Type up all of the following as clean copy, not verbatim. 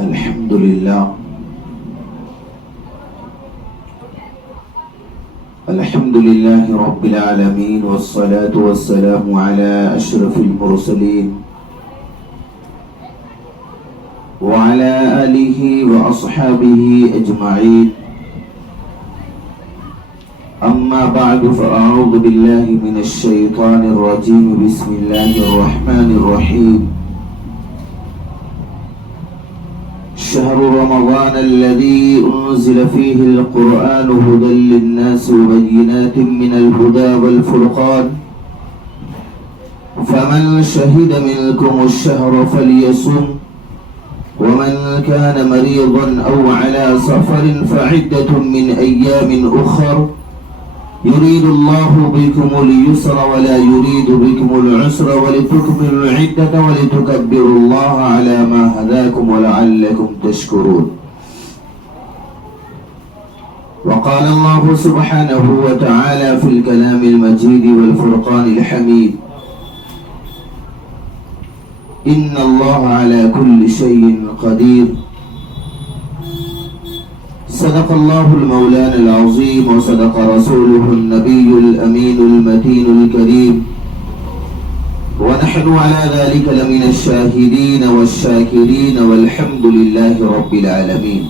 الحمد لله رب العالمين، والصلاة والسلام على أشرف المرسلين وعلى آله وأصحابه أجمعين. أما بعد، فأعوذ بالله من الشيطان الرجيم. بسم الله الرحمن الرحيم. شهر رمضان الذي أنزل فيه القرآن هدى للناس وبينات من الهدى والفرقان، فمن شهد منكم الشهر فليصم، ومن كان مريضا أو على سفر فعدة من أيام أخر، يريد الله بكم اليسر ولا يريد بكم العسر، ولتكملوا العدة ولتكبروا الله على ما هداكم ولعلكم تشكرون. وقال الله سبحانه وتعالى في الكلام المجيد والفرقان الحميد: إن الله على كل شيء قدير. صدق الله المولان العظيم، وصدق رسوله النبي الأمين المتين الكريم، ونحن على ذلك لمن الشاهدين والشاكرين، والحمد لله رب العالمين.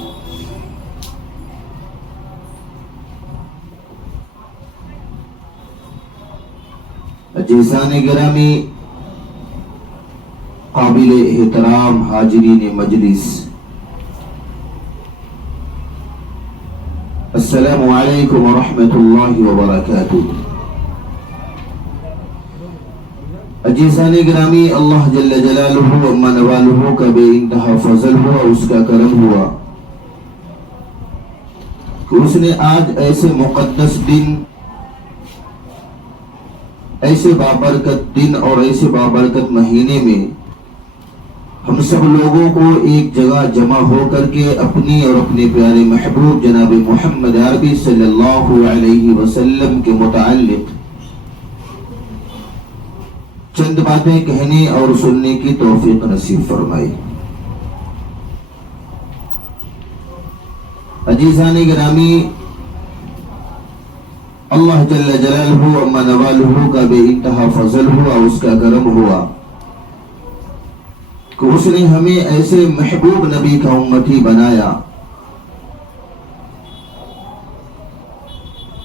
عزیزان گرامی، قابل احترام حاضرین مجلس، السلام علیکم ورحمۃ اللہ وبرکاتہ. عزیزان گرامی، اللہ جل جلالہ و منوالہ کا بے انتہا فضل ہوا، اس کا کرم ہوا کہ اس نے آج ایسے مقدس دن، ایسے بابرکت دن اور ایسے بابرکت مہینے میں ہم سب لوگوں کو ایک جگہ جمع ہو کر کے اپنی اور اپنے پیارے محبوب جناب محمد عربی صلی اللہ علیہ وسلم کے متعلق چند باتیں کہنے اور سننے کی توفیق نصیب فرمائی. عزیزان گرامی، اللہ جل جلالہ و منوالہ کا بے انتہا فضل ہوا، اس کا کرم ہوا کہ اس نے ہمیں ایسے محبوب نبی کا امتی بنایا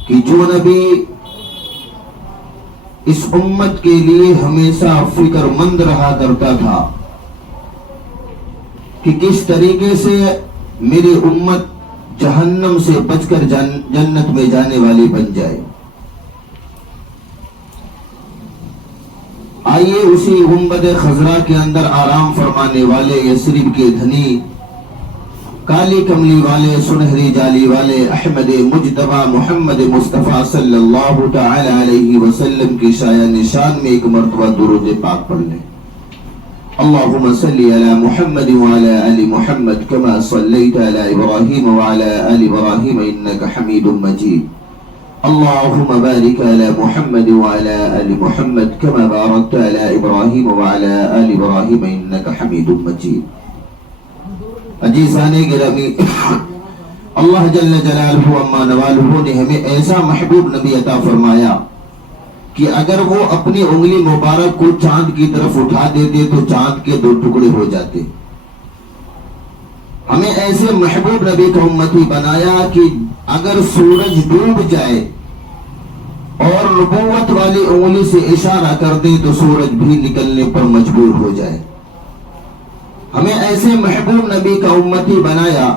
کہ جو نبی اس امت کے لیے ہمیشہ فکر مند رہا کرتا تھا کہ کس طریقے سے میری امت جہنم سے بچ کر جنت میں جانے والی بن جائے. آئیے اسی گنبد خضرا کے اندر آرام فرمانے والے، یثرب کے دھنی، کالی کملی والے، سنہری جالی والے احمد مجتبی محمد مصطفیٰ صلی اللہ تعالی علیہ وسلم کی شایع نشان میں ایک مرتبہ درود پاک پڑھ لیں. اللہم صلی علی محمد وعلی آل محمد کما صلیت علی ابراہیم وعلی آل ابراہیم انک حمید مجید. اللهم بارك على محمد وعلى آل محمد كما باركت على إبراهيم وعلى آل إبراهيم إنك حميد مجيد. عزیزان گرامی، اللہ جل جلالہ و منوالہ نے ہمیں ایسا محبوب نبی عطا فرمایا کہ اگر وہ اپنی انگلی مبارک کو چاند کی طرف اٹھا دیتے تو چاند کے 2 ٹکڑے ہو جاتے. ہمیں ایسے محبوب نبی کا امتی بنایا کہ اگر سورج ڈوب جائے اور نبوت والی انگلی سے اشارہ کر دے تو سورج بھی نکلنے پر مجبور ہو جائے. ہمیں ایسے محبوب نبی کا امتی بنایا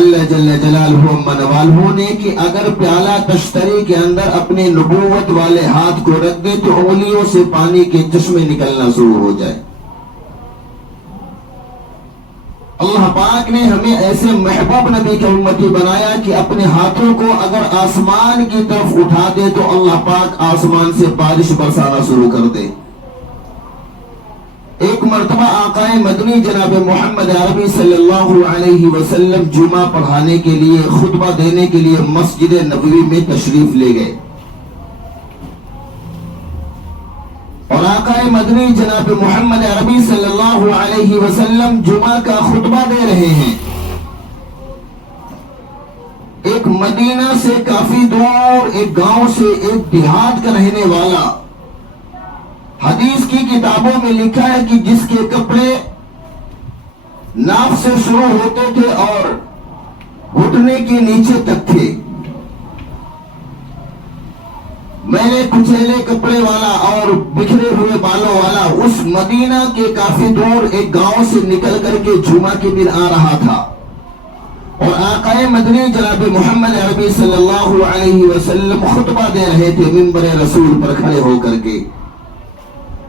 اللہ جل جلالہ و منوالہ نے کہ اگر پیالہ تشتری کے اندر اپنے نبوت والے ہاتھ کو رکھ دے تو انگلیوں سے پانی کے چشمے نکلنا شروع ہو جائے. اللہ پاک نے ہمیں ایسے محبوب نبی کے امتی بنایا کہ اپنے ہاتھوں کو اگر آسمان کی طرف اٹھا دے تو اللہ پاک آسمان سے بارش برسانا شروع کر دے. ایک مرتبہ آقا مدنی جناب محمد عربی صلی اللہ علیہ وسلم جمعہ پڑھانے کے لیے، خطبہ دینے کے لیے مسجد نبوی میں تشریف لے گئے اور اور آقا مدنی جناب محمد عربی صلی اللہ علیہ وسلم جمعہ کا خطبہ دے رہے ہیں. ایک مدینہ سے کافی دور، ایک گاؤں سے، ایک دیہات کا رہنے والا، حدیث کی کتابوں میں لکھا ہے کہ جس کے کپڑے ناف سے شروع ہوتے تھے اور گھٹنے کے نیچے تک تھے. میلے کچیلے کپڑے والا اور بکھرے ہوئے بالوں والا اس مدینہ کے کافی دور ایک گاؤں سے نکل کر کے جمعہ کے دن آ رہا تھا، اور آقا مدنی جناب محمد عربی صلی اللہ علیہ وسلم خطبہ دے رہے تھے منبر رسول پر کھڑے ہو کر کے.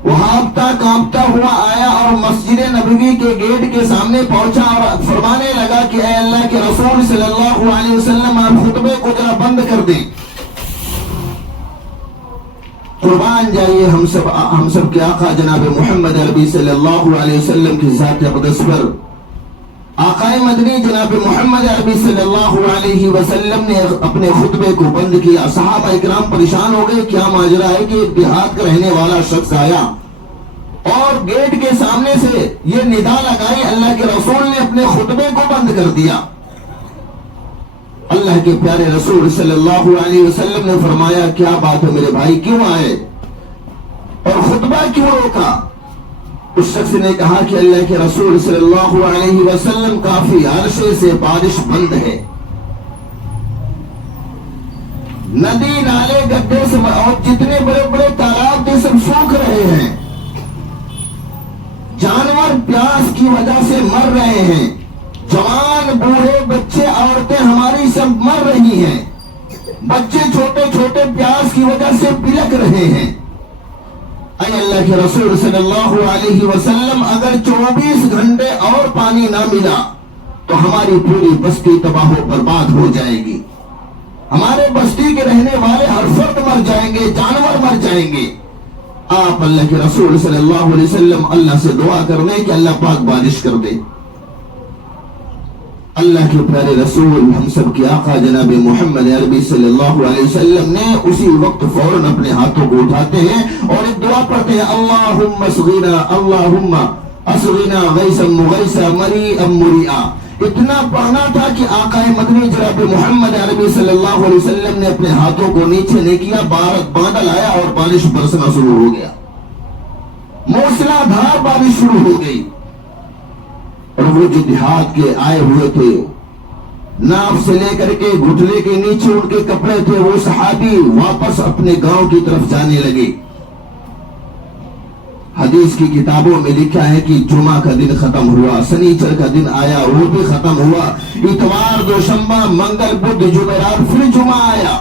وہ ہانپتا کانپتا ہوا آیا اور مسجد نبوی کے گیٹ کے سامنے پہنچا اور فرمانے لگا کہ اے اللہ کے رسول صلی اللہ علیہ وسلم، آپ خطبے کو ذرا بند کر دیں. قربان جائیے ہم سب کے آقا جناب محمد عربی صلی اللہ علیہ وسلم کی ذات اقدس پر آقا مدنی جناب محمد عربی صلی اللہ علیہ وسلم نے اپنے خطبے کو بند کیا. صحابہ اکرام پریشان ہو گئے، کیا ماجرا ہے کہ ایک دیہات کا رہنے والا شخص آیا اور گیٹ کے سامنے سے یہ ندا لگائی، اللہ کے رسول نے اپنے خطبے کو بند کر دیا. اللہ کے پیارے رسول صلی اللہ علیہ وسلم نے فرمایا کیا بات ہے میرے بھائی، کیوں آئے اور خطبہ کیوں روکا؟ اس شخص نے کہا کہ اللہ کے رسول صلی اللہ علیہ وسلم کافی عرصے سے بارش بند ہے، ندی نالے گڈھے سے اور جتنے بڑے بڑے تالاب تھے سب سوکھ رہے ہیں، جانور پیاس کی وجہ سے مر رہے ہیں، جوان بوڑھے بچے عورتیں ہماری سب مر رہی ہیں، بچے چھوٹے چھوٹے پیاس کی وجہ سے بلک رہے ہیں. اے اللہ کے رسول صلی اللہ علیہ وسلم، اگر 24 گھنٹے اور پانی نہ ملا تو ہماری پوری بستی تباہ و برباد ہو جائے گی، ہمارے بستی کے رہنے والے ہر فرد مر جائیں گے، جانور مر جائیں گے. آپ اللہ کے رسول صلی اللہ علیہ وسلم اللہ سے دعا کر لیں کہ اللہ پاک بارش کر دے. اللہ کے پیارے رسول ہم سب کے آقا جناب محمد عربی صلی اللہ علیہ وسلم نے اسی وقت فوراً اپنے ہاتھوں کو اٹھاتے ہیں اور ایک دعا پڑھتے ہیں، اللہم اسغنا غیثا مغیثا مریئا مریئا. اتنا پڑھنا تھا کہ آقا مدنی جناب محمد عربی صلی اللہ علیہ وسلم نے اپنے ہاتھوں کو نیچے نہیں کیا، بادل آیا اور بارش برسنا شروع ہو گیا، موسلا دھار بارش شروع ہو گئی. اور وہ جو دیہات کے آئے ہوئے تھے، ناف سے لے کر کے گھٹنے کے نیچے ان کے کپڑے تھے، وہ صحابی واپس اپنے گاؤں کی طرف جانے لگے. حدیث کی کتابوں میں لکھا ہے کہ جمعہ کا دن ختم ہوا، سنیچر کا دن آیا وہ بھی ختم ہوا، اتوار دوشنبہ منگل بدھ جمعرات پھر جمعہ آیا.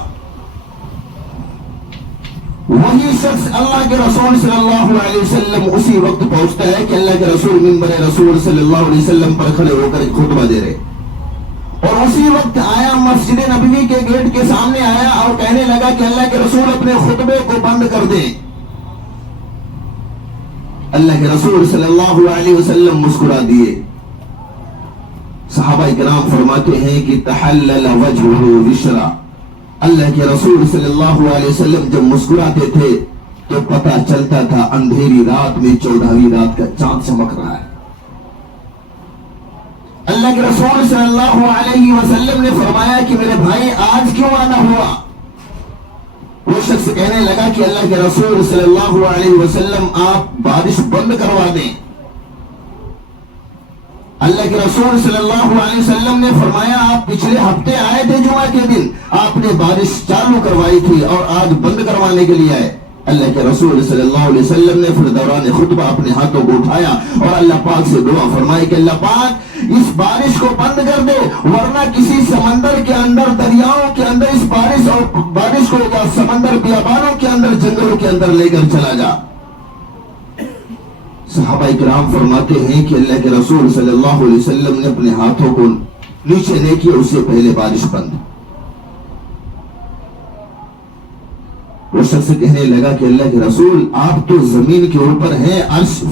وہی شخص اللہ کے رسول صلی اللہ علیہ وسلم اسی وقت پہنچتا ہے کہ اللہ کے رسول منبر رسول صلی اللہ علیہ وسلم پر کھڑے ہو کر خطبہ دے رہے، اور اسی وقت آیا مسجد نبوی کے گیٹ کے سامنے آیا اور کہنے لگا کہ اللہ کے رسول اپنے خطبے کو بند کر دیں. اللہ کے رسول صلی اللہ علیہ وسلم مسکرا دیے. صحابہ کرام فرماتے ہیں کہ تحلل وجهه بشرا. اللہ کے رسول صلی اللہ علیہ وسلم جب مسکراتے تھے تو پتہ چلتا تھا اندھیری رات میں 14ویں رات کا چاند چمک رہا ہے. اللہ کے رسول صلی اللہ علیہ وسلم نے فرمایا کہ میرے بھائی آج کیوں آنا ہوا؟ وہ شخص کہنے لگا کہ اللہ کے رسول صلی اللہ علیہ وسلم آپ بارش بند کروا دیں. اللہ کے رسول صلی اللہ علیہ وسلم نے فرمایا آپ پچھلے ہفتے آئے تھے جمعہ کے دن، آپ نے بارش چالو کروائی تھی اور آج بند کروانے کے لیے آئے. اللہ کے رسول صلی اللہ علیہ وسلم نے پھر دوران خطبہ اپنے ہاتھوں کو اٹھایا اور اللہ پاک سے دعا فرمائی کہ اللہ پاک اس بارش کو بند کر دے، ورنہ کسی سمندر کے اندر، دریاؤں کے اندر اس بارش کو یا سمندر بیابانوں کے اندر، جنگلوں کے اندر لے کر چلا جا. صحابہ کرام فرماتے ہیں کہ اللہ کے رسول صلی اللہ علیہ وسلم نے اپنے ہاتھوں کو نیچے نہیں کیا، اس سے پہلے بارش بند. وہ شخص کہنے لگا کہ اللہ کے رسول آپ تو زمین کے اوپر ہیں،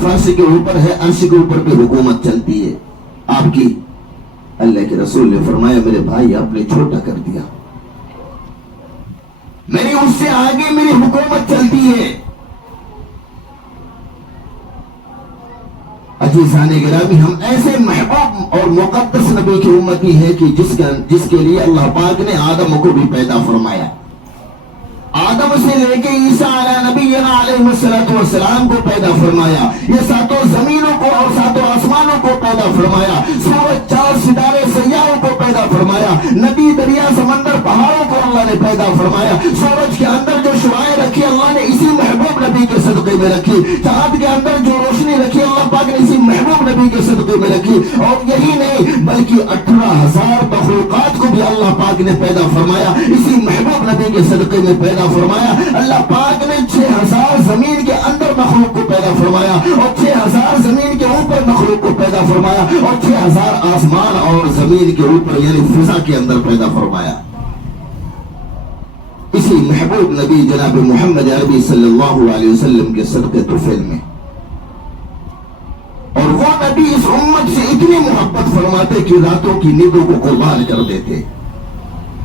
فرش کے اوپر ہے، عرش کے اوپر پہ حکومت چلتی ہے آپ کی. اللہ کے رسول نے فرمایا میرے بھائی آپ نے چھوٹا کر دیا، میری اس سے آگے میری حکومت چلتی ہے. عزیزان گرامی، ہم ایسے محبوب اور مقدس نبی کی امتی ہیں کہ جس کے لیے اللہ پاک نے آدم کو بھی پیدا فرمایا. آدم سے لے کے عیسیٰ علیہ نبینا علیہ السلام کو پیدا فرمایا. یہ ساتوں زمینوں کو اور ساتوں آسمانوں کو پیدا فرمایا. سورج، چاند، ستارے، سیاروں کو پیدا فرمایا. ندی، دریا، سمندر، پہاڑوں کو اللہ نے پیدا فرمایا. سورج کے اندر جو شعاعیں رکھی اللہ نے اسی محبوب نبی کے صدقے میں رکھی. چاند کے اندر جو روشنی رکھی اللہ پاک نے اسی محبوب نبی کے صدقے میں رکھی. اور یہی نہیں بلکہ 18,000 مخلوقات کو بھی اللہ پاک نے پیدا فرمایا اسی محبوب نبی کے صدقے میں پیدا فرمایا. اللہ پاک نے 6,000 زمین کے اندر مخلوق کو پیدا فرمایا اور 6,000 زمین کے اوپر مخلوق کو پیدا فرمایا اور 6,000 آسمان اور زمین کے اوپر یعنی فضا کے اندر پیدا فرمایا. اسی محبوب نبی جناب محمد عربی صلی اللہ علیہ وسلم کے صدقے طفیل میں. اور وہ نبی اس امت سے اتنی محبت فرماتے کہ راتوں کی نیندوں کو قربان کر دیتے.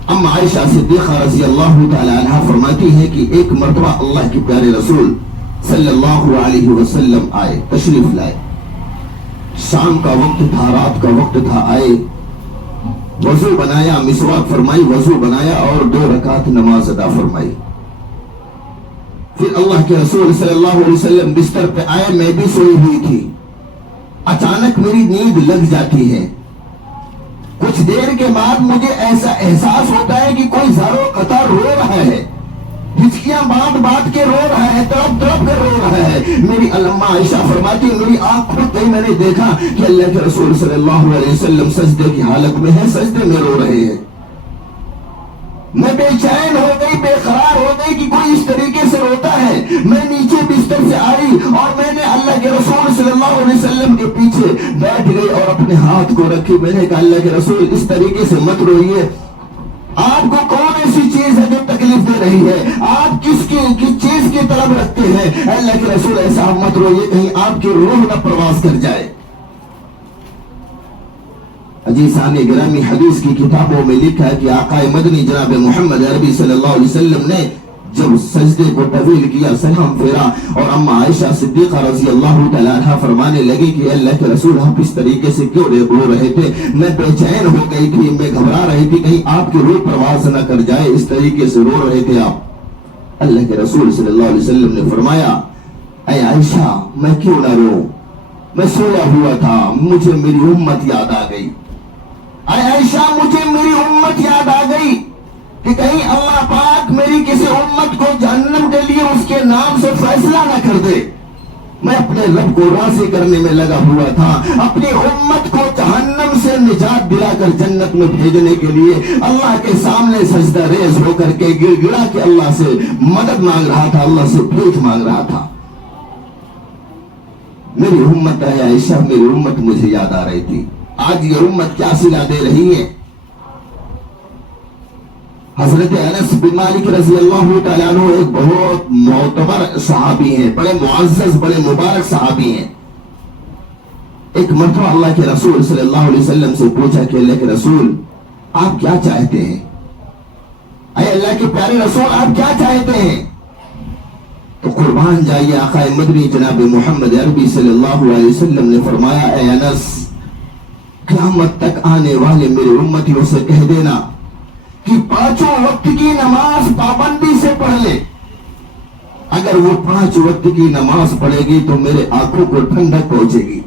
اما عائشہ صدیقہ رضی اللہ تعالی عنہ فرماتی ہے کہ ایک مرتبہ اللہ کے پیارے رسول صلی اللہ علیہ وسلم آئے، تشریف لائے. شام کا وقت تھا، رات کا وقت تھا. آئے، وضو بنایا، مسواک فرمائی، وضو بنایا اور 2 رکعت نماز ادا فرمائی. پھر اللہ کے رسول صلی اللہ علیہ وسلم بستر پہ آئے. میں بھی سوئی ہوئی تھی. اچانک میری نیند لگ جاتی ہے. کچھ دیر کے بعد مجھے ایسا احساس ہوتا ہے کہ کوئی زارو قطار رو رہا ہے، ہچکیاں باندھ کے رو رہا ہے، تڑپ کر رو رہا ہے. میری اماں عائشہ فرماتی میری آنکھ کھل گئی. میں نے دیکھا کہ اللہ کے رسول صلی اللہ علیہ وسلم سجدے کی حالت میں ہے، سجدے میں رو رہے ہیں. میں بے چین ہو گئی، بے قرار ہو گئی کہ کوئی اس طریقے سے روتا ہے. میں نیچے بستر سے آئی اور میں نے اللہ کے رسول صلی اللہ علیہ وسلم کے پیچھے بیٹھ گئی اور اپنے ہاتھ کو رکھی. میں نے کہا اللہ کے رسول اس طریقے سے مت روئیے. آپ کو کون ایسی چیز ہے جو تکلیف دے رہی ہے؟ آپ کس چیز کی طلب رکھتے ہیں؟ اللہ کے رسول ایسا مت روئیے کہیں آپ کی روح نہ پرواز کر جائے. عزیزان گرامی، حدیث کی کتابوں میں لکھا ہے کہ آقا مدنی جناب محمد عربی صلی اللہ علیہ وسلم نے جب سجدے کو طویل کیا، سلام پھیرا اور اما عائشہ صدیقہ رضی اللہ تعالی عنہ فرمانے لگی کہ اللہ کے رسول آپ اس طریقے سے کیوں رو رہے تھے؟ میں بے چین ہو گئی تھی، میں گھبرا رہی تھی کہیں آپ کی روح پرواز نہ کر جائے، اس طریقے سے رو رہے تھے آپ. اللہ کے رسول صلی اللہ علیہ وسلم نے فرمایا اے عائشہ میں کیوں نہ رو، میں سویا ہوا تھا، مجھے میری امت یاد آ گئی. اے عائشہ مجھے میری امت یاد آ گئی کہ کہیں اللہ پاک میری کسی امت کو جہنم کے لیے اس کے نام سے فیصلہ نہ کر دے. میں اپنے رب کو راضی کرنے میں لگا ہوا تھا، اپنی امت کو جہنم سے نجات دلا کر جنت میں بھیجنے کے لیے اللہ کے سامنے سجدہ ریز ہو کر کے گر گڑا کے اللہ سے مدد مانگ رہا تھا، اللہ سے بھیک مانگ رہا تھا. میری امت ہے عائشہ، میری امت مجھے یاد آ رہی تھی. آج یہ امت کیا صلہ دے رہی ہے؟ حضرت انس بن مالک رضی اللہ تعالیٰ عنہ ایک بہت معتبر صحابی ہیں، بڑے معزز، بڑے مبارک صحابی ہیں. ایک مرتبہ اللہ کے رسول صلی اللہ علیہ وسلم سے پوچھا کہ اللہ کے رسول آپ کیا چاہتے ہیں؟ اے اللہ کے پیارے رسول آپ کیا چاہتے ہیں؟ تو قربان جائیے آقا مدنی جناب محمد عربی صلی اللہ علیہ وسلم نے فرمایا اے انس قیامت تک آنے والے میرے امتیوں سے کہہ دینا کہ 5 وقت کی نماز پابندی سے پڑھ لے. اگر وہ 5 وقت کی نماز پڑھے گی تو میرے آنکھوں کو ٹھنڈک پہنچے گی.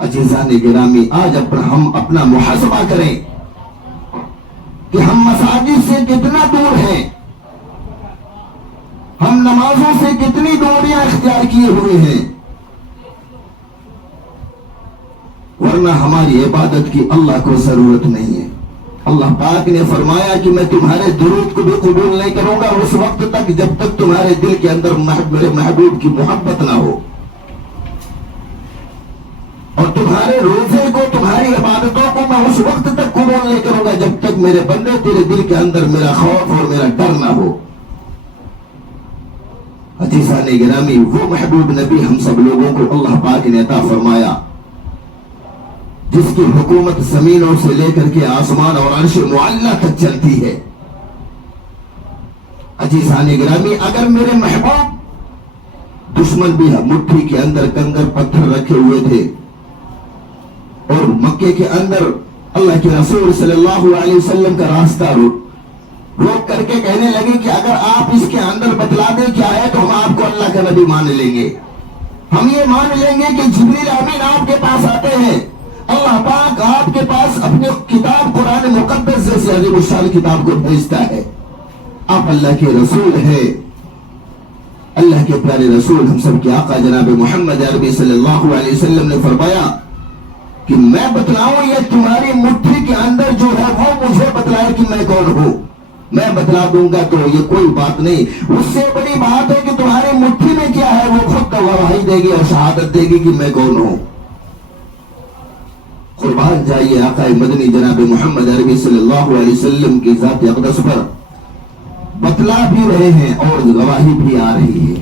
عزیزان گرامی، آج ہم اپنا محاسبہ کریں کہ ہم مساجد سے کتنا دور ہیں، ہم نمازوں سے کتنی دوریاں اختیار کیے ہوئے ہیں، ورنہ ہماری عبادت کی اللہ کو ضرورت نہیں ہے. اللہ پاک نے فرمایا کہ میں تمہارے درود کو بھی قبول نہیں کروں گا اس وقت تک جب تک تمہارے دل کے اندر میرے محبوب کی محبت نہ ہو، اور تمہارے روزے کو، تمہاری عبادتوں کو میں اس وقت تک قبول نہیں کروں گا جب تک میرے بندے تیرے دل کے اندر میرا خوف اور میرا ڈر نہ ہو. عزیزان گرامی، وہ محبوب نبی ہم سب لوگوں کو اللہ پاک نے عطا فرمایا جس کی حکومت زمینوں سے لے کر کے آسمان اور عرش معلیٰ تک چلتی ہے. عزیزان گرامی، اگر میرے محبوب دشمن بھی مٹھی کے اندر کنکر پتھر رکھے ہوئے تھے، اور مکے کے اندر اللہ کے رسول صلی اللہ علیہ وسلم کا راستہ روک کر کے کہنے لگے کہ اگر آپ اس کے اندر بتلا دیں کیا ہے تو ہم آپ کو اللہ کا نبی مان لیں گے، ہم یہ مان لیں گے کہ جبریل امین آپ کے پاس آتے ہیں، اللہ پاک آپ کے پاس اپنے کتاب قرآن مقدس جیسے عظیم الشان کتاب کو بھیجتا ہے، آپ اللہ کے رسول ہیں۔ اللہ کے پیارے رسول ہم سب کے آقا جناب محمد عربی صلی اللہ علیہ وسلم نے فرمایا کہ میں بتلاؤں یا تمہاری مٹھی کے اندر جو ہے وہ مجھے بتلائے کہ میں کون ہوں، میں بتلا دوں گا تو یہ کوئی بات نہیں، اس سے بڑی بات ہے کہ تمہاری مٹھی میں کیا ہے وہ خود گواہی دے گی اور شہادت دے گی کہ میں کون ہوں۔ قربان جائیے آقا مدنی جناب محمد عربی صلی اللہ علیہ وسلم کی ذات اقدس پر بتلا بھی رہے ہیں اور گواہی بھی آ رہی ہے۔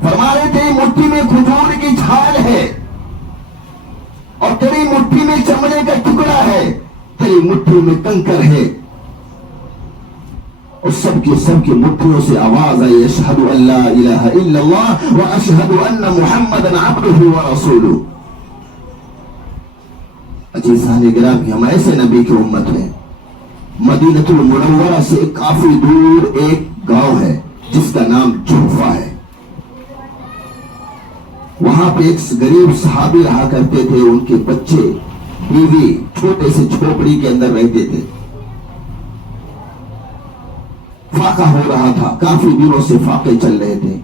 فرما رہے تھے مٹھی میں کھجور کی چھال ہے اور تیری مٹھی میں چمڑے کا ٹکڑا ہے، تیری مٹھی میں کنکر ہے، اور سب کی مٹھیوں سے آواز آئی اشہد ان لا الہ الا اللہ و اشہد ان محمدا عبدہ و رسولہ۔ عزیزان گرامی، ہم ایسے نبی کی امت ہیں۔ مدینہ المنورہ سے کافی دور ایک گاؤں ہے جس کا نام جحفہ ہے، وہاں پہ ایک غریب صحابی رہا کرتے تھے، ان کے بچے بیوی چھوٹے سے جھوپڑی کے اندر رہتے تھے، فاقہ ہو رہا تھا، کافی دنوں سے فاقے چل رہے تھے،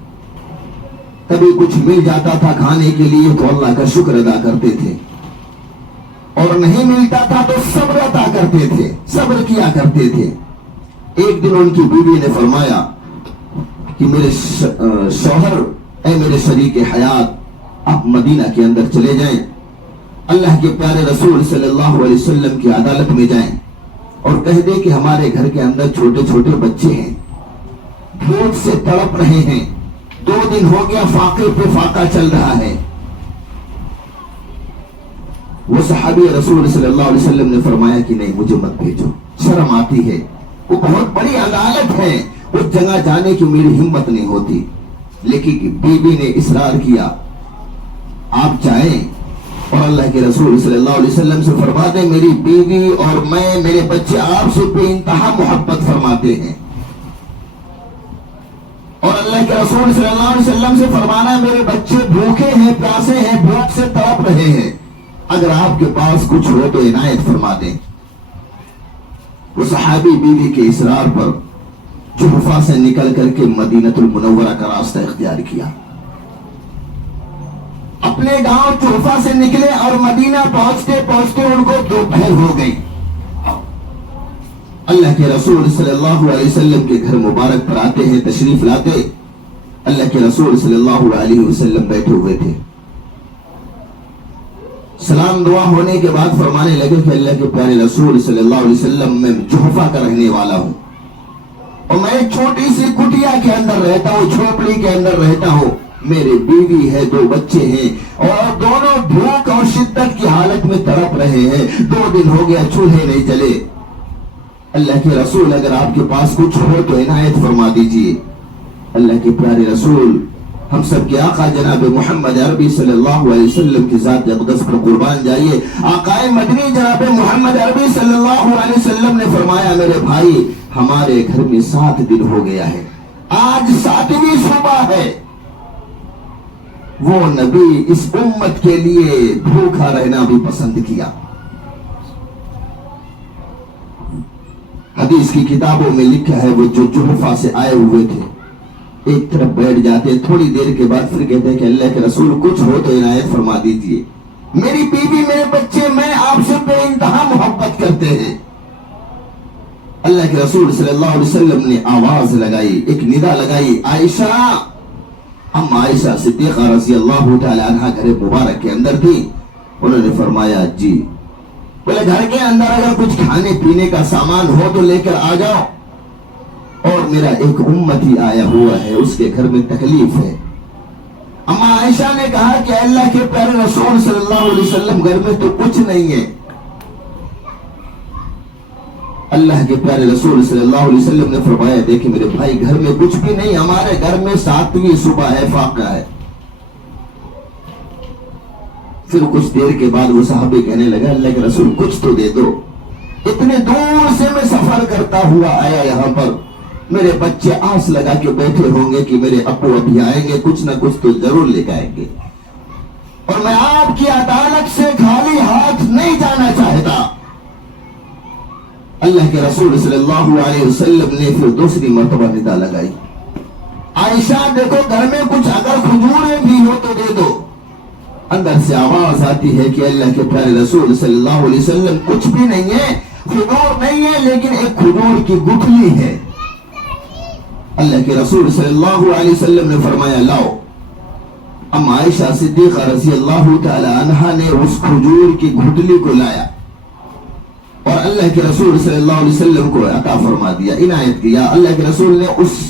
کبھی کچھ مل جاتا تھا کھانے کے لیے تو اللہ کا شکر ادا کرتے تھے، اور نہیں ملتا تھا تو صبر عطا کرتے تھے، صبر کیا کرتے تھے۔ ایک دن ان کی بیوی نے فرمایا کہ میرے شوہر، اے میرے شریک حیات، آپ مدینہ کے اندر چلے جائیں، اللہ کے پیارے رسول صلی اللہ علیہ وسلم کی عدالت میں جائیں اور کہہ دے کہ ہمارے گھر کے اندر چھوٹے چھوٹے بچے ہیں، بھوک سے تڑپ رہے ہیں، 2 دن ہو گیا فاقے پہ فاقہ چل رہا ہے۔ وہ صحابی رسول صلی اللہ علیہ وسلم نے فرمایا کہ نہیں، مجھے مت بھیجو، شرم آتی ہے، وہ بہت بڑی عدالت ہے، اس جگہ جانے کی میری ہمت نہیں ہوتی۔ لیکن بیوی نے اصرار کیا، آپ جائیں اور اللہ کے رسول صلی اللہ علیہ وسلم سے فرما دیں میری بیوی اور میں، میرے بچے آپ سے بے انتہا محبت فرماتے ہیں، اور اللہ کے رسول صلی اللہ علیہ وسلم سے فرمانا میرے بچے بھوکے ہیں، پیاسے ہیں، بھوک سے تڑپ رہے ہیں، اگر آپ کے پاس کچھ ہو تو عنایت فرما دیں۔ وہ صحابی بیوی کے اصرار پر جحفہ سے نکل کر کے مدینہ المنورہ کا راستہ اختیار کیا، اپنے گاؤں جحفہ سے نکلے اور مدینہ پہنچتے پہنچتے ان کو دوپہر ہو گئی۔ اللہ کے رسول صلی اللہ علیہ وسلم کے گھر مبارک پر آتے ہیں، تشریف لاتے، اللہ کے رسول صلی اللہ علیہ وسلم بیٹھے ہوئے تھے، سلام دعا ہونے کے بعد فرمانے لگے کہ اللہ کے پیارے رسول صلی اللہ علیہ وسلم، میں جحفہ کا رہنے والا ہوں اور میں ایک چھوٹی سی کٹیا کے اندر رہتا ہوں، جھوپڑی کے اندر رہتا ہوں، میرے بیوی ہے، 2 بچے ہیں اور دونوں بھوک اور شدت کی حالت میں تڑپ رہے ہیں، 2 دن ہو گیا چولہے نہیں جلے، اللہ کے رسول اگر آپ کے پاس کچھ ہو تو عنایت فرما دیجئے۔ اللہ کے پیارے رسول ہم سب کے آقا جناب محمد عربی صلی اللہ علیہ وسلم کی ذات اقدس پر قربان جائیے، آقا مدنی جناب محمد عربی صلی اللہ علیہ وسلم نے فرمایا میرے بھائی، ہمارے گھر میں 7 دن ہو گیا ہے، آج 7ویں صبح ہے، وہ نبی اس امت کے لیے بھوکا رہنا بھی پسند کیا۔ حدیث کی کتابوں میں لکھا ہے وہ جو جحفہ سے آئے ہوئے تھے ایک طرف بیٹھ جاتے، تھوڑی دیر کے بعد پھر کہتے ہیں کہ اللہ کے رسول کچھ ہو تو عنایت فرما دیجئے، میری بیوی، میرے بچے، میں آپ سے بے انتہا محبت کرتے ہیں۔ اللہ کے رسول صلی اللہ علیہ وسلم نے آواز لگائی، ایک ندا لگائی، عائشہ، عائشہ صدیقہ رضی اللہ تعالی عنہ گھر مبارک کے اندر تھی، انہوں نے فرمایا جی، بولے گھر کے اندر اگر کچھ کھانے پینے کا سامان ہو تو لے کر آ جاؤ، اور میرا ایک امتی آیا ہوا ہے، اس کے گھر میں تکلیف ہے۔ اما عائشہ نے کہا کہ اللہ کے پیارے رسول صلی اللہ علیہ وسلم گھر میں تو کچھ نہیں ہے۔ اللہ کے پیارے رسول صلی اللہ علیہ وسلم نے فرمایا دیکھیں میرے بھائی گھر میں کچھ بھی نہیں، ہمارے گھر میں 7ویں صبح ہے، فاقہ ہے۔ پھر کچھ دیر کے بعد وہ صحابی کہنے لگا اللہ کے رسول کچھ تو دے دو، اتنے دور سے میں سفر کرتا ہوا آیا یہاں پر، میرے بچے آس لگا کے بیٹھے ہوں گے کہ میرے ابو ابھی آئیں گے، کچھ نہ کچھ تو ضرور لے کے آئیں گے، اور میں آپ کی عدالت سے خالی ہاتھ نہیں جانا چاہتا۔ اللہ کے رسول صلی اللہ علیہ وسلم نے پھر دوسری مرتبہ ندا لگائی، عائشہ دیکھو گھر میں کچھ اگر کھجوریں بھی ہو تو دے دو۔ اندر سے آواز آتی ہے کہ اللہ کے پیارے رسول صلی اللہ علیہ وسلم کچھ بھی نہیں ہے، کھجور نہیں ہے، لیکن ایک کھجور کی گٹھلی ہے۔ اللہ کے رسول صلی اللہ علیہ وسلم نے فرمایا لاؤ۔ ام عائشہ صدیقہ رضی اللہ تعالی عنہا نے اس کھجور کی گھٹلی کو لایا اور اللہ کے رسول صلی اللہ علیہ وسلم کو عطا فرما دیا، عنایت کیا۔ اللہ کے رسول نے اس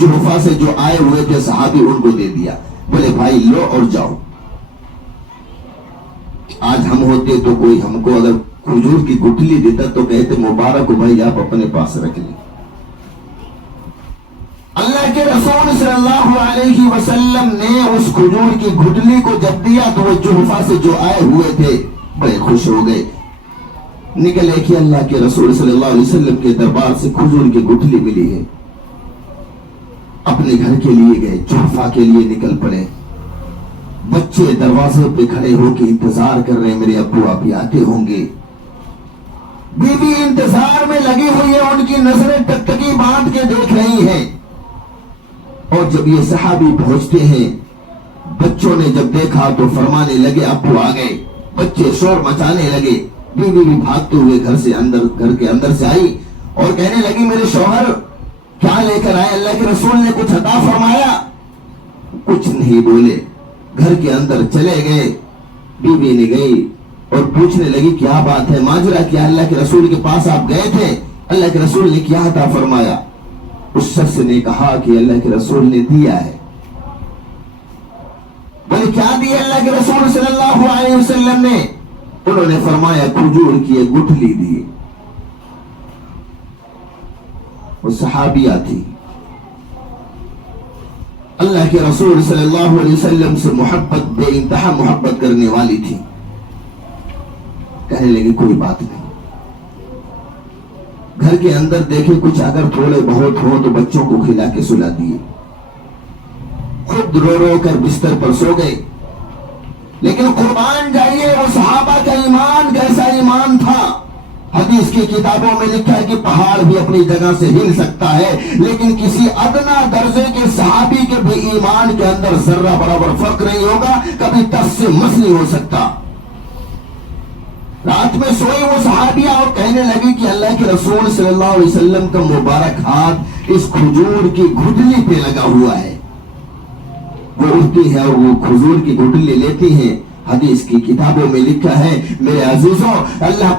جحفہ سے جو آئے ہوئے تھے صحابی ان کو دے دیا، بولے بھائی لو اور جاؤ۔ آج ہم ہوتے تو کوئی ہم کو اگر کھجور کی گٹھلی دیتا تو کہتے مبارک ہو بھائی آپ اپنے پاس رکھ لیں۔ اللہ کے رسول صلی اللہ علیہ وسلم نے اس کھجور کی گٹھلی کو جب دیا تو وہ جحفہ سے جو آئے ہوئے تھے بڑے خوش ہو گئے، نکلے کہ اللہ کے رسول صلی اللہ علیہ وسلم کے دربار سے کھجور کی گٹھلی ملی ہے، اپنے گھر کے لیے گئے، جحفہ کے لیے نکل پڑے۔ بچے دروازے پہ کھڑے ہو کے انتظار کر رہے ہیں میرے ابو ابھی آتے ہوں گے، بیوی انتظار میں لگی ہوئی ہے، ان کی نظریں ٹکٹکی باندھ کے دیکھ رہی ہیں۔ اور جب یہ صحابی پہنچتے ہیں، بچوں نے جب دیکھا تو فرمانے لگے ابو آ گئے، بچے شور مچانے لگے، بیوی بھی بھاگتے ہوئے گھر کے اندر سے آئی اور کہنے لگی میرے شوہر کیا لے کر آئے، اللہ کے رسول نے کچھ عطا فرمایا؟ کچھ نہیں بولے، گھر کے اندر چلے گئے۔ بیوی نے گئی اور پوچھنے لگی کیا بات ہے، ماجرا کیا، اللہ کے رسول کے پاس آپ گئے تھے، اللہ کے رسول نے کیا عطا فرمایا؟ اس شخص نے کہا کہ اللہ کے رسول نے دیا ہے۔ بولے کیا دیا اللہ کے رسول صلی اللہ علیہ وسلم نے؟ انہوں نے فرمایا کھجور کی ایک گٹھلی دی۔ وہ صحابیہ تھی، اللہ کے رسول صلی اللہ علیہ وسلم سے محبت، بے انتہا محبت کرنے والی تھی۔ کہنے لگی کوئی بات نہیں، گھر کے اندر دیکھے کچھ اگر تھوڑے بہت ہو تو بچوں کو کھلا کے سلا دیے، خود رو رو کر بستر پر سو گئے۔ لیکن قربان جائیے وہ صحابہ کا ایمان کیسا ایمان تھا۔ حدیث کی کتابوں میں لکھا ہے کہ پہاڑ بھی اپنی جگہ سے ہل سکتا ہے، لیکن کسی ادنا درجے کے صحابی کے بھی ایمان کے اندر ذرہ برابر فرق نہیں ہوگا، کبھی تس سے مس نہیں ہو سکتا۔ رات میں سوئی وہ صحابیہ اور کہنے لگی کہ اللہ کے رسول صلی اللہ علیہ وسلم کا مبارک ہاتھ اس کھجور کی گھٹلی پہ لگا ہوا ہے۔ وہ اٹھتی ہے اور وہ کھجور کی گھٹلی لیتی ہیں۔ حدیث کی کتابوں میں لکھا ہے میرے عزیزوں، اللہ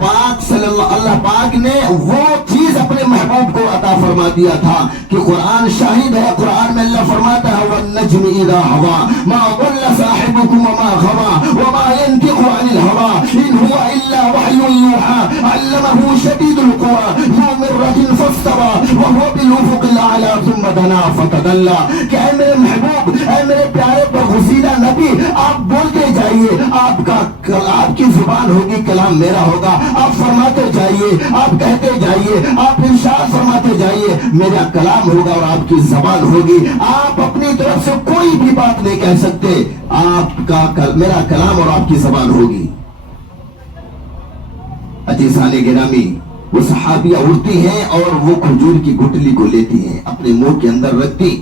پاک نے وہ چیز اپنے محبوب کو عطا فرما دیا تھا کہ قرآن شاہد ہے۔ قرآن میں اللہ فرماتا ہے وَالنَّجْمِ إِذَا هَوَىٰ مَا ضَلَّ صَاحِبُكُمْ وَمَا غَوَىٰ وَمَا يَنطِقُ عَنِ الْهَوَىٰ إِنْ هُوَ إِلَّا وَحْيٌ يُوحَىٰ عَلَّمَهُ شَدِيدُ الْقُوَىٰ ذُو مِرَّةٍ فَاسْتَوَىٰ وَهُوَ بِالْأُفُقِ الْأَعْلَىٰ ثُمَّ دَنَا فَتَدَلَّىٰ کہ اے میرے محبوب، اے میرے پیارے برگزیدہ نبی، آپ بولتے جائیے، آپ کی زبان ہوگی، کلام میرا ہوگا، آپ فرماتے جائیے، آپ کہتے جائیے، آپ ارشاد فرماتے جائیے، میرا کلام ہوگا اور آپ کی زبان ہوگی۔ آپ اپنی طرف سے کوئی بھی بات نہیں کہہ سکتے، میرا کلام اور آپ کی زبان ہوگی۔ عزیزان گرامی، وہ صحابیہ اٹھتی ہیں اور وہ کھجور کی گٹھلی کو لیتی ہیں، اپنے منہ کے اندر رکھتی۔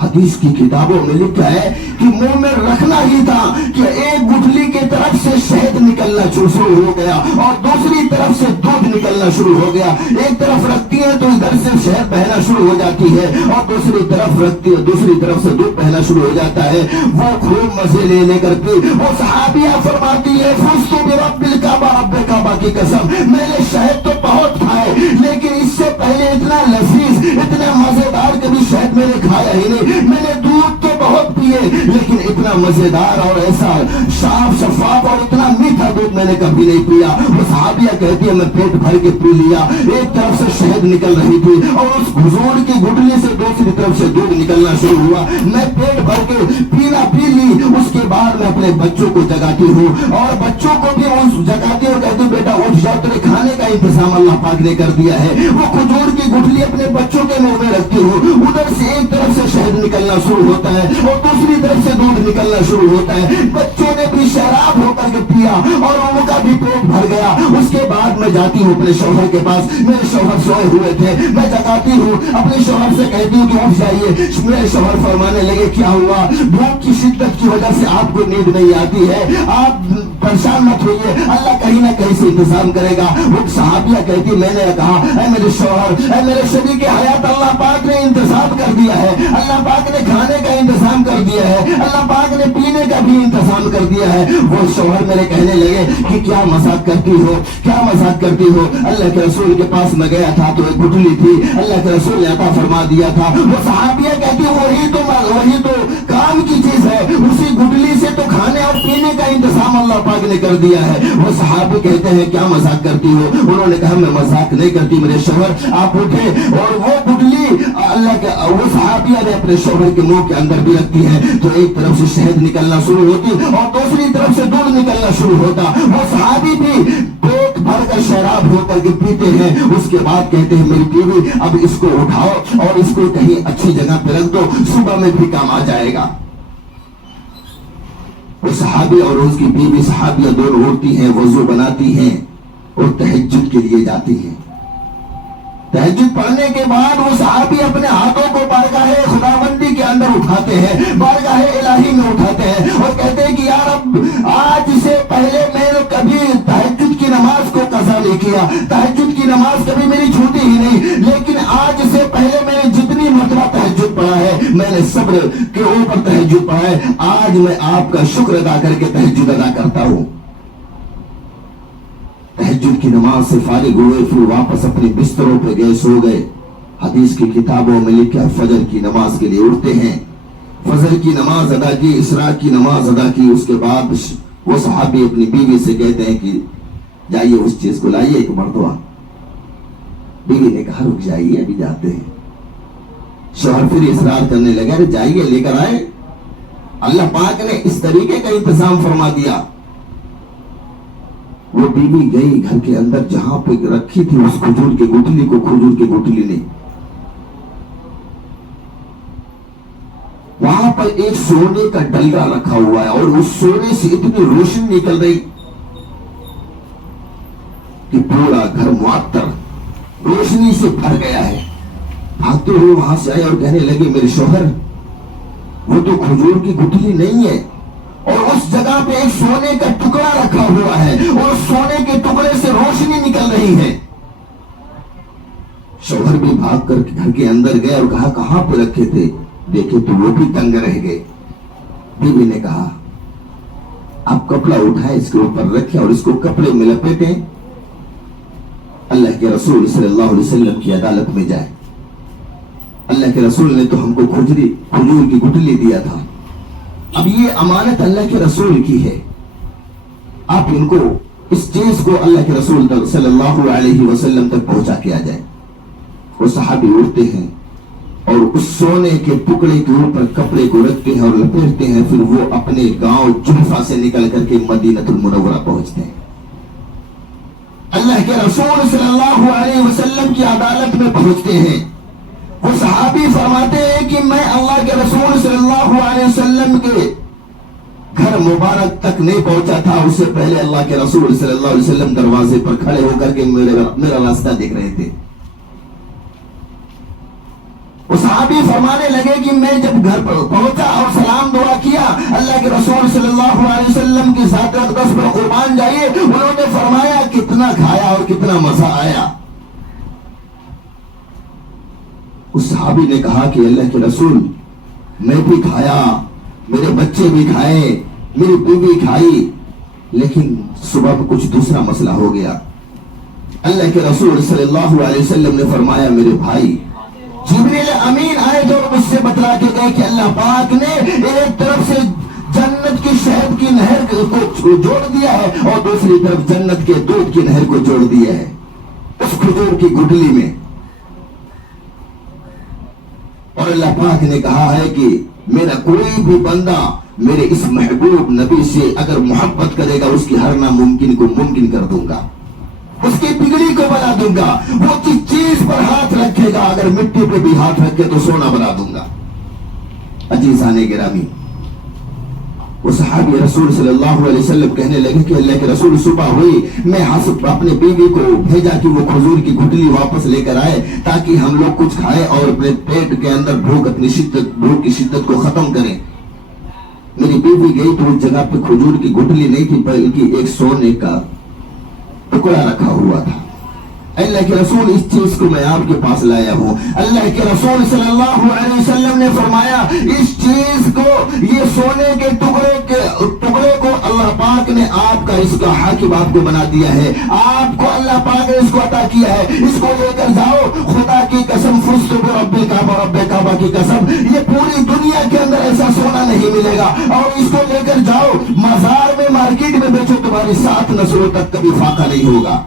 حدیث کی کتابوں میں لکھا ہے کہ منہ میں رکھنا ہی تھا کہ ایک گٹھلی کی طرف سے شہد نکلنا شروع ہو گیا اور دوسری طرف سے دودھ نکلنا شروع ہو گیا۔ ایک طرف رکھتی ہے تو ادھر سے شہد بہنا شروع ہو جاتی ہے اور دوسری طرف رکھتی ہے، دوسری طرف سے دودھ بہنا شروع ہو جاتا ہے۔ وہ خوب مزے لے کر کے وہ صحابیہ فرماتی ہے فزت برب الکعبہ، رب کعبہ کی قسم میں نے شہد تو بہت کھائے لیکن اس سے پہلے اتنا لذیذ، اتنا مزیدار کبھی شہد میں نے کھایا ہی نہیں۔ میں نے دودھ تو بہت پیے لیکن اتنا مزیدار اور ایسا صاف شفاف اور اتنا میٹھا دودھ میں نے کبھی نہیں پیا۔ وہ صحابیہ کہتی ہے میں پیٹ بھر کے پی لیا، ایک طرف سے شہد نکل رہی تھی اور اس حضور کی گٹلی سے دوسری طرف سے دودھ نکلنا شروع ہوا، میں پیٹ بھر کے پینا پی لی۔ اس کے بعد میں اپنے بچوں کو جگاتی ہوں اور بچوں کو بھی جگاتی ہوں، کہتی ہوں بیٹا اٹھ جاؤ، تیرے کھانے کا انتظام اللہ پاک نے کر دیا ہے۔ وہ کھجور کی گٹلی اپنے بچوں کے منہ میں رکھتی ہوں، ادھر سے ایک طرف سے شہد نکلنا شروع ہوتا ہے اور دوسری طرف سے دودھ نکلنا شروع ہوتا ہے۔ بچوں نے بھی شراب ہو کر کے پیا اور ان کا بھی پیٹ بھر گیا۔ اس کے بعد میں جاتی ہوں اپنے شوہر کے پاس، میرے شوہر سوئے ہوئے تھے، میں جگاتی ہوں، اپنے شوہر سے کہتی ہوں کہ اٹھ جائیے۔ میرے شوہر فرمانے لگے کیا ہوا؟ بھوک کی شدت کی وجہ سے آپ کو نیند نہیں آتی ہے، آپ پریشان مت ہوئیے، اللہ کہیں نہ کہیں سے انتظام کرے گا۔ وہ صحابیہ کہتی میں نے کہا اے میرے شوہر، اے میرے شریک حیات، اللہ پاک نے انتظام کر دیا ہے، اللہ پاک نے کھانے کا انتظام کر دیا ہے، اللہ پاک نے پینے کا بھی انتظام کر دیا ہے۔ وہ شوہر میرے کہنے لگے کہ کیا مذاق کرتی ہو، کیا مذاق کرتی ہو؟ اللہ کے رسول کے پاس میں گیا تھا تو ایک گٹلی تھی، اللہ کے رسول نے عطا فرما دیا تھا۔ وہ صحابیہ کہتی وہی تو کام کی چیز ہے، اسی گٹلی سے تو کھانے اور پینے کا انتظام اللہ پاک نے کر دیا ہے۔ وہ صحابی کہتے ہیں کیا مذاق کرتی ہو؟ انہوں نے کہا میں مذاق نہیں کرتی میرے شوہر، آپ اٹھے اور وہ گٹلی اللہ کے وہ صحابیہ نے اپنے شوہر کے منہ کے اندر بھی رکھتی ہے تو ایک طرف سے شہد نکلنا شروع ہوتی اور دوسری طرف سے دودھ نکلنا شروع ہوتا۔ وہ صحابی بھی پیٹ بھر کر شراب ہو کر کے پیتے ہیں۔ اس کے بعد کہتے ہیں میری بیوی اب اس کو اٹھاؤ اور اس کو کہیں اچھی جگہ پہ رکھ دو، صبح میں بھی کام آ جائے گا۔ وہ صحابی اور اس کی بیوی صحابیہ دونوں اٹھتی ہیں، وضو بناتی ہیں اور تہجد کے لیے جاتی ہیں۔ تہجد پڑھنے کے بعد وہ صحابی اپنے ہاتھوں کو بارگاہ خداوندی کے اندر اٹھاتے ہیں، بارگاہ الہی میں اٹھاتے ہیں اور کہتے ہیں کہ یا رب آج سے پہلے میں نے کبھی تہجد کی نماز کو قضا نہیں کیا، تہجد کی نماز کبھی میری چھوٹی ہی نہیں، لیکن آج سے پہلے میں نے جتنی مرتبہ تہجد پڑھا ہے میں نے صبر کے اوپر تہجد پڑھا ہے، آج میں آپ کا شکر ادا کر کے تہجد ادا کرتا ہوں۔ تہجد کی نماز سے فارغ ہوئے، پھر واپس اپنے بستروں پہ گئے، سو گئے۔ حدیث کی کتابوں میں لکھا فجر کی نماز کے لیے اٹھتے ہیں، فجر کی نماز ادا کی، اسراء کی نماز ادا کی۔ اس کے بعد وہ صحابی اپنی بیوی سے کہتے ہیں کہ جائیے اس چیز کو لائیے ایک مرتبہ۔ بیوی نے کہا رک جائیے ابھی جاتے ہیں۔ شوہر پھر اصرار کرنے لگا جائیے لے کر آئے، اللہ پاک نے اس طریقے کا انتظام فرما دیا۔ وہ بیوی گئی گھر کے اندر، جہاں پہ رکھی تھی اس کھجور کی گٹلی کو، کھجور کی گٹلی نے وہاں پر ایک سونے کا ڈلڈا رکھا ہوا ہے اور اس سونے سے اتنی روشنی نکل رہی کہ پورا گھر معطر روشنی سے بھر گیا ہے۔ بھاگتے ہوئے وہاں سے آئے اور کہنے لگے میرے شوہر وہ تو کھجور کی گٹلی نہیں ہے اور اس جگہ پہ ایک سونے کا ٹکڑا رکھا ہوا ہے اور سونے کے ٹکڑے سے روشنی نکل رہی ہے۔ شوہر بھی بھاگ کر گھر کے اندر گئے اور کہا کہاں پہ رکھے تھے؟ دیکھے تو وہ بھی تنگ رہ گئے۔ بیوی نے کہا آپ کپڑا اٹھائے اس کے اوپر رکھے اور اس کو کپڑے میں لپیٹیں، اللہ کے رسول صلی اللہ علیہ وسلم کی عدالت میں جائے۔ اللہ کے رسول نے تو ہم کو کھجور کی گٹلی دیا تھا، اب یہ امانت اللہ کے رسول کی ہے، آپ ان کو اس چیز کو اللہ کے رسول صلی اللہ علیہ وسلم تک پہنچا کے آ جائے۔ وہ صحابی اٹھتے ہیں اور اس سونے کے ٹکڑے کے اوپر کپڑے کو رکھتے ہیں اور لپیٹتے ہیں، پھر وہ اپنے گاؤں جحفہ سے نکل کر کے مدینہ المنورہ پہنچتے ہیں۔ اللہ کے رسول صلی اللہ علیہ وسلم کی عدالت میں پہنچتے ہیں۔ وہ صحابی فرماتے ہیں کہ میں اللہ کے رسول صلی اللہ علیہ وسلم کے گھر مبارک تک نہیں پہنچا تھا، اس سے پہلے اللہ کے رسول صلی اللہ علیہ وسلم دروازے پر کھڑے ہو کر کے میرا راستہ دیکھ رہے تھے۔ وہ صحابی فرمانے لگے کہ میں جب گھر پر پہنچا اور سلام دعا کیا، اللہ کے رسول صلی اللہ علیہ وسلم کی ذات اقدس پر قربان جائیے، انہوں نے فرمایا کتنا کھایا اور کتنا مزہ آیا۔ اس صحابی نے کہا کہ اللہ کے رسول میں بھی کھایا، میرے بچے بھی کھائے، میری بیوی کھائی، لیکن صبح میں کچھ دوسرا مسئلہ ہو گیا۔ اللہ کے رسول صلی اللہ علیہ وسلم نے فرمایا میرے بھائی جبریل امین آئے اور مجھ سے بتلا کے گئے کہ اللہ پاک نے ایک طرف سے جنت کی شہد کی نہر کو جوڑ دیا ہے اور دوسری طرف جنت کے دودھ کی نہر کو جوڑ دیا ہے اس کھجور کی گٹلی میں. اور اللہ پاک نے کہا ہے کہ میرا کوئی بھی بندہ میرے اس محبوب نبی سے اگر محبت کرے گا اس کی ہر ناممکن کو ممکن کر دوں گا, اس کی بگڑی کو بنا دوں گا. وہ جس چیز پر ہاتھ رکھے گا اگر مٹی پہ بھی ہاتھ رکھے تو سونا بنا دوں گا. عزیزان گرامی, وہ صحابی رسول صلی اللہ علیہ وسلم کہنے لگے کہ اللہ کے رسول صبح ہوئی, میں اپنے بیوی کو بھیجا کہ وہ کھجور کی گٹلی واپس لے کر آئے تاکہ ہم لوگ کچھ کھائیں اور اپنے پیٹ کے اندر بھوک کی شدت کو ختم کریں. میری بیوی گئی تو اس جگہ پہ کھجور کی گٹلی نہیں تھی بلکہ ایک سونے کا ٹکڑا رکھا ہوا تھا. اللہ کے رسول اس چیز کو میں آپ کے پاس لایا ہوں. اللہ کے رسول صلی اللہ علیہ وسلم نے فرمایا اس چیز کو, یہ سونے کے ٹکڑے کو اللہ پاک نے آپ کا اس کا حاکم آپ کو بنا دیا ہے. آپ کو اللہ پاک نے اس کو عطا کیا ہے. اس کو لے کر جاؤ, خدا کی قسم, فزت برب کعبہ, رب کعبہ کی قسم, یہ پوری دنیا کے اندر ایسا سونا نہیں ملے گا. اور اس کو لے کر جاؤ بازار میں, مارکیٹ میں بیچو, تمہاری 7 نسلوں تک کبھی فاقہ نہیں ہوگا.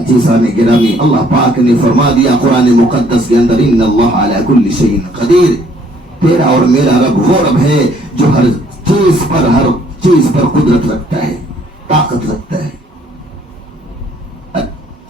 عزیزان گرامی, اللہ پاک نے فرما دیا قرآن مقدس کے اندر ان اللہ علی کل شیء قدیر, تیرا اور میرا رب وہ رب ہے جو ہر چیز پر قدرت رکھتا ہے, طاقت رکھتا ہے.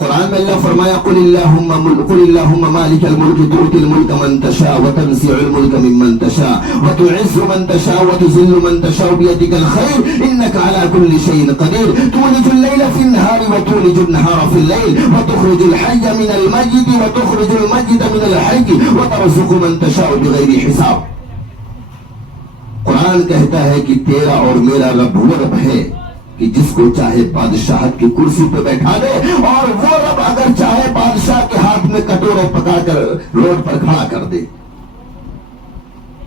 قرآن میں اللہ فرمایا قل اللہم مالک الملک تؤتی الملک من تشاء وتنزع الملک ممن تشاء وتعز من تشاء وتذل من تشاء بيدك الخير انك على كل شيء قدير تولج الليل في النهار وتولج النهار في الليل وتخرج الحي من الميت وتخرج الميت من الحي وترزق من تشاء بغير حساب. قرآن کہتا ہے کہ تیرا اور میرا رب وہ رب ہے کہ جس کو چاہے بادشاہت کی کرسی پہ بیٹھا دے, اور وہ رب اگر چاہے بادشاہ کے ہاتھ میں کٹورے پکا کر روڈ پر کھڑا کر دے.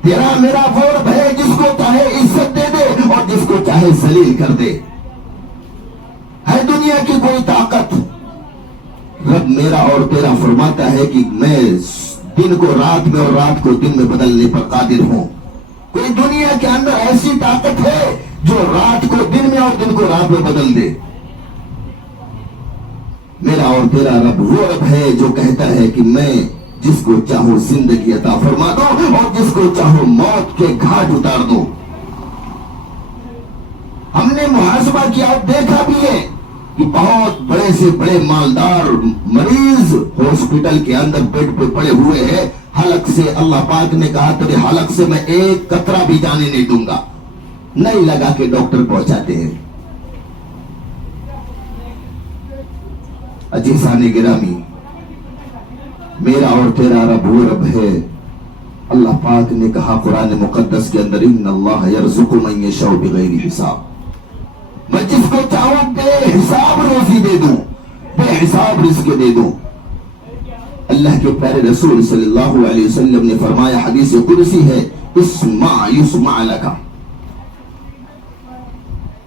تیرا میرا وہ رب ہے جس کو چاہے عزت دے دے اور جس کو چاہے ذلیل کر دے. ہے دنیا کی کوئی طاقت؟ رب میرا اور تیرا فرماتا ہے کہ میں دن کو رات میں اور رات کو دن میں بدلنے پر قادر ہوں. کوئی دنیا کے اندر ایسی طاقت ہے جو رات کو دن میں اور دن کو رات میں بدل دے؟ میرا اور تیرا رب وہ رب ہے جو کہتا ہے کہ میں جس کو چاہوں زندگی عطا فرما دوں اور جس کو چاہوں موت کے گھاٹ اتار دوں. ہم نے محاسبہ کیا اور دیکھا بھی ہے کہ بہت بڑے سے بڑے مالدار مریض ہاسپٹل کے اندر بیڈ پہ پڑے ہوئے ہیں, حلق سے اللہ پاک نے کہا تیرے حلق سے میں ایک قطرہ بھی جانے نہیں دوں گا, نہیں لگا کے ڈاکٹر پہنچاتے ہیں. عزیزان گرامی, میرا اور تیرا رب وہ رب ہے. اللہ پاک نے کہا قرآن مقدس کے اندر ان اللہ یرزق من یشاء بغیر حساب, میں جس کو چاہوں بے حساب روزی دے دوں, بے حساب رزق دے دوں. اللہ کے پیارے رسول صلی اللہ علیہ وسلم نے فرمایا, حدیث قدسی ہے, اسمع یسمع لک.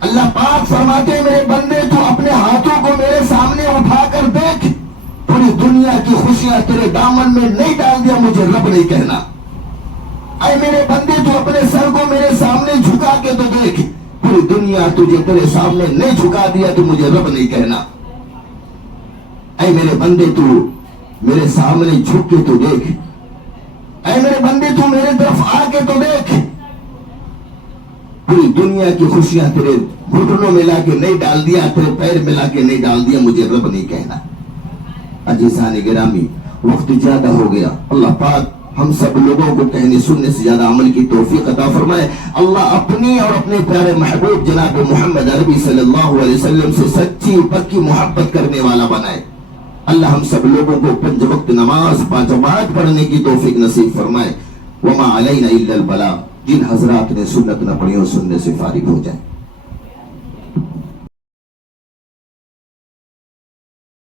اللہ پاک فرماتے میرے بندے تو اپنے ہاتھوں کو میرے سامنے اٹھا کر دیکھ, پوری دنیا کی خوشیاں تیرے دامن میں نہیں ڈال دیا مجھے رب نہیں کہنا. اے میرے بندے تو اپنے سر کو میرے سامنے جھکا کے تو دیکھ, پوری دنیا تجھے تیرے سامنے نہیں جھکا دیا تو مجھے رب نہیں کہنا. اے میرے بندے تو میرے سامنے جھک کے تو دیکھ, اے میرے بندے تو میرے طرف آ کے تو دیکھ, پوری دنیا کی خوشیاں تیرے گھٹنوں میں لا کے نہیں ڈال دیا, تیرے پیر میں لا کے نہیں ڈال دیا, مجھے رب نہیں کہنا. عزیزان گرامی, وقت زیادہ ہو گیا. اللہ پاک ہم سب لوگوں کو کہنے سننے سے زیادہ عمل کی توفیق عطا فرمائے. اللہ اپنی اور اپنے پیارے محبوب جناب محمد عربی صلی اللہ علیہ وسلم سے سچی پکی محبت کرنے والا بنائے. اللہ ہم سب لوگوں کو 5 وقت نماز باجماعت پڑھنے کی توفیق نصیب فرمائے. وما علینا الا البلاغ. جن حضرات نے سنت نہ پڑھی اور سننے سے فارغ ہو جائیں.